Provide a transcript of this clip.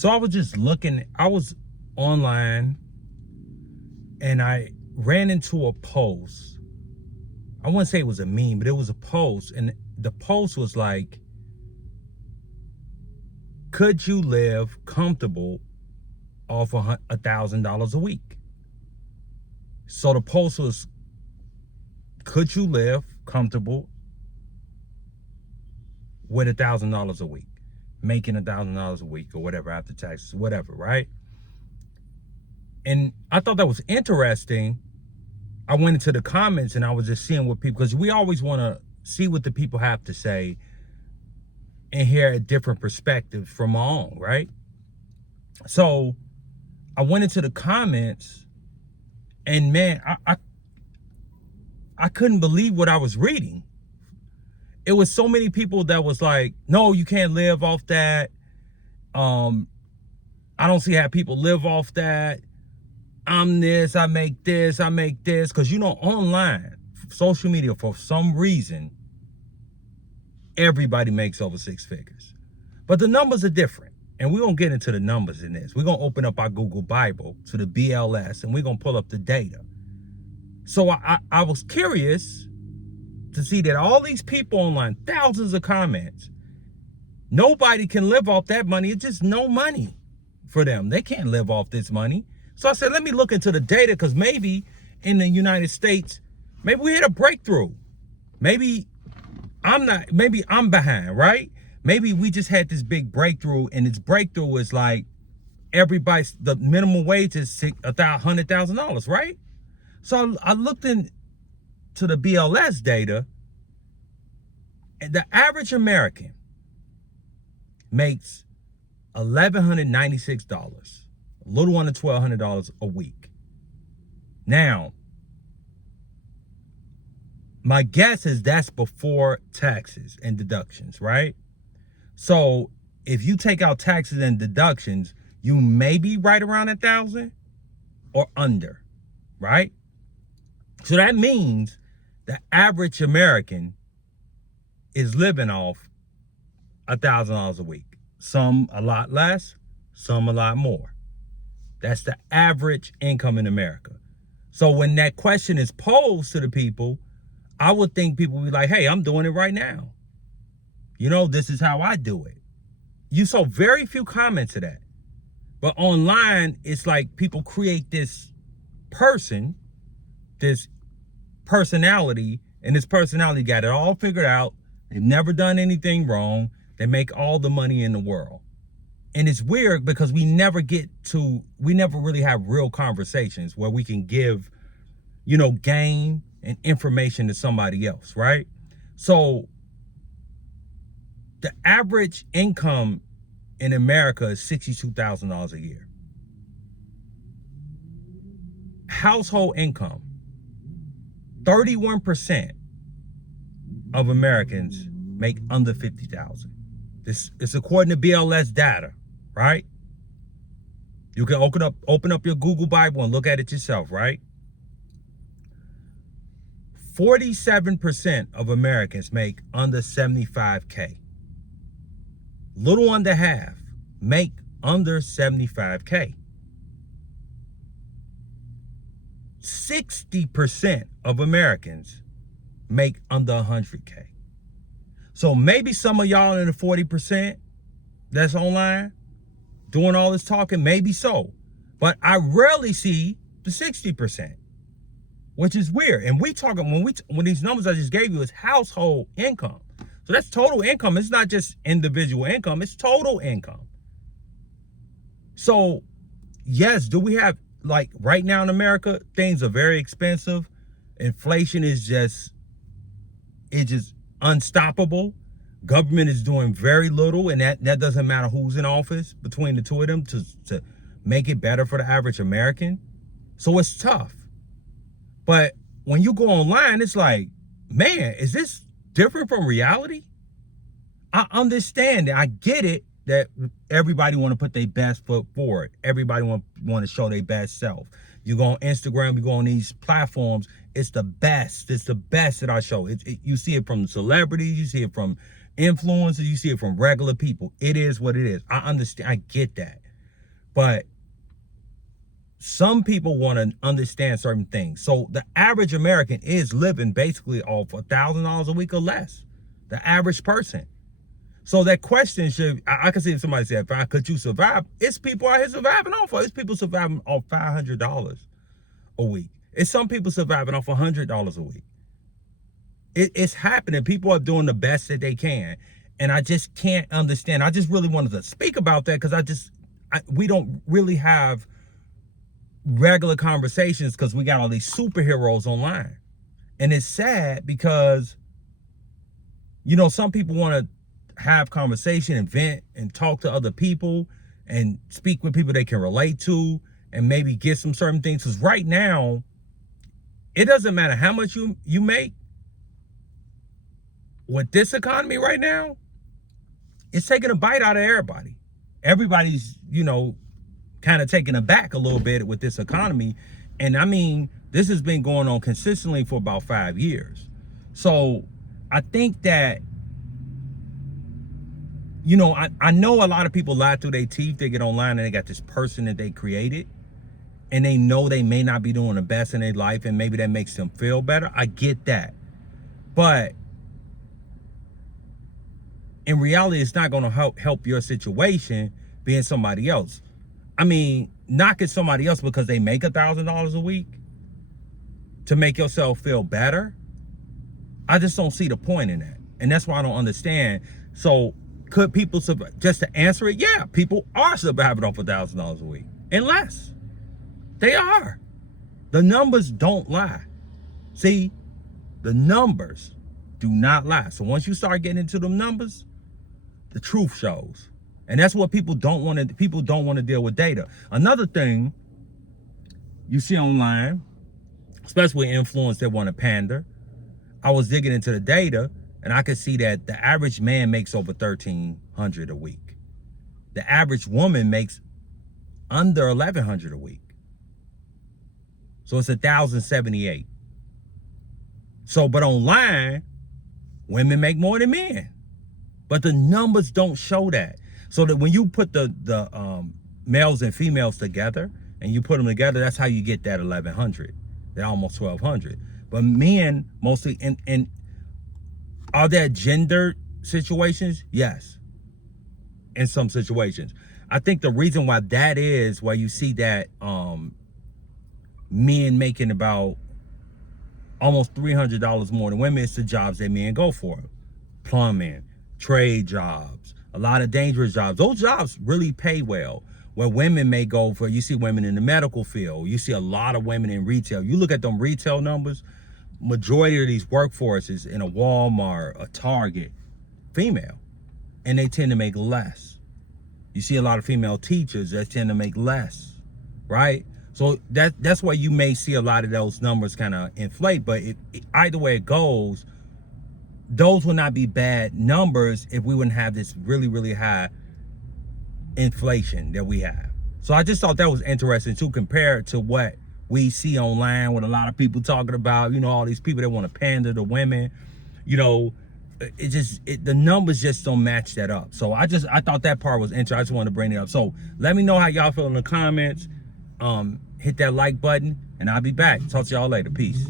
So I was just looking, I was online and I ran into a post. I wouldn't say it was a meme, but it was a post. And the post was like, could you live comfortable off $1,000 a week? So the post was, could you live comfortable with $1,000 a week? Making $1,000 a week or whatever after taxes, whatever, right? And I thought that was interesting. I went into the comments and I was just seeing what people, because we always want to see what the people have to say and hear a different perspective from my own, right? So I went into the comments and man, I couldn't believe what I was reading. It was so many people that was like, no, you can't live off that. I don't see how people live off that. I'm this, I make this. Because, online, social media, for some reason, everybody makes over 6 figures. But the numbers are different. And we're going to get into the numbers in this. We're going to open up our Google Bible to the BLS, and we're going to pull up the data. So I was curious to see that all these people online, thousands of comments, nobody can live off that money. It's just no money for them. They can't live off this money. So I said, let me look into the data, because maybe in the United States, maybe we hit a breakthrough. Maybe I'm behind, right? Maybe we just had this big breakthrough, and this breakthrough is like the minimum wage is $100,000, right? So I looked into the BLS data, and the average American makes $1,196, a little under $1,200 a week. Now, my guess is that's before taxes and deductions, right? So if you take out taxes and deductions, you may be right around 1,000 or under, right? So that means the average American is living off $1,000 a week. Some a lot less, some a lot more. That's the average income in America. So when that question is posed to the people, I would think people would be like, hey, I'm doing it right now. This is how I do it. You saw very few comments to that. But online, it's like people create this person, this personality, and this personality got it all figured out. They've never done anything wrong. They make all the money in the world. And it's weird because we never really have real conversations where we can give, game and information to somebody else, right? So the average income in America is $62,000 a year. Household income, 31% of Americans make under $50,000. This is according to BLS data, right? You can open up your Google Bible and look at it yourself, right? 47% of Americans make under 75K. Little under half make under 75K. 60% of Americans make under 100K. So maybe some of y'all in the 40% that's online doing all this talking, maybe so. But I rarely see the 60%, which is weird. And we talking, when these numbers I just gave you is household income. So that's total income. It's not just individual income, it's total income. So yes, do we have, like right now in America, things are very expensive. Inflation is just unstoppable. Government is doing very little, and that doesn't matter who's in office between the two of them to make it better for the average American. So it's tough. But when you go online, it's like, man, is this different from reality? I understand it. I get it that everybody want to put their best foot forward. Everybody want to show their best self. You go on Instagram, you go on these platforms, it's the best. It's the best that I show. You see it from celebrities, you see it from influencers, you see it from regular people. It is what it is. I understand. I get that. But some people want to understand certain things. So the average American is living basically off $1,000 a week or less. The average person. So that question should, I can see if somebody said, could you survive? It's people out here surviving off of. It's people surviving off $500 a week. It's some people surviving off $100 a week. It's happening. People are doing the best that they can. And I just can't understand. I just really wanted to speak about that because we don't really have regular conversations because we got all these superheroes online. And it's sad because, you know, some people want to have conversation and vent and talk to other people and speak with people they can relate to and maybe get some certain things. Because right now, it doesn't matter how much you make. With this economy right now, it's taking a bite out of everybody. Everybody's, you know, kind of taken aback a little bit with this economy. And I mean, this has been going on consistently for about 5 years. So I think that, you know, I know a lot of people lie through their teeth. They get online and they got this person that they created and they know they may not be doing the best in their life and maybe that makes them feel better. I get that. But in reality, it's not going to help your situation being somebody else. I mean, knocking somebody else because they make $1,000 a week to make yourself feel better. I just don't see the point in that. And that's why I don't understand. So could people survive? Just to answer it, yeah, people are surviving off $1,000 a week and less. They are. The numbers don't lie. See, the numbers do not lie. So once you start getting into them numbers, the truth shows. And that's what people don't want to deal with data. Another thing you see online, especially influencers that want to pander, I was digging into the data and I could see that the average man makes over $1,300 a week. The average woman makes under $1,100 a week. So it's $1,078. So, but online, women make more than men. But the numbers don't show that. So that when you put the males and females together and you put them together, that's how you get that 1,100, that almost 1,200. But men mostly, and are there gender situations? Yes, in some situations. I think the reason why that is why you see that men making about almost $300 more than women is the jobs that men go for. Plumbing, trade jobs, a lot of dangerous jobs. Those jobs really pay well. Where women may go for, you see women in the medical field. You see a lot of women in retail. You look at them retail numbers, majority of these workforces in a Walmart, a Target, female. And they tend to make less. You see a lot of female teachers that tend to make less, right? So that's why you may see a lot of those numbers kind of inflate. But either way it goes, those would not be bad numbers if we wouldn't have this really, really high inflation that we have. So I just thought that was interesting too, compared to what we see online with a lot of people talking about, you know, all these people that want to pander to women, you know, the numbers just don't match that up. So I thought that part was interesting. I just wanted to bring it up. So let me know how y'all feel in the comments. Hit that like button and I'll be back. Talk to y'all later. Peace.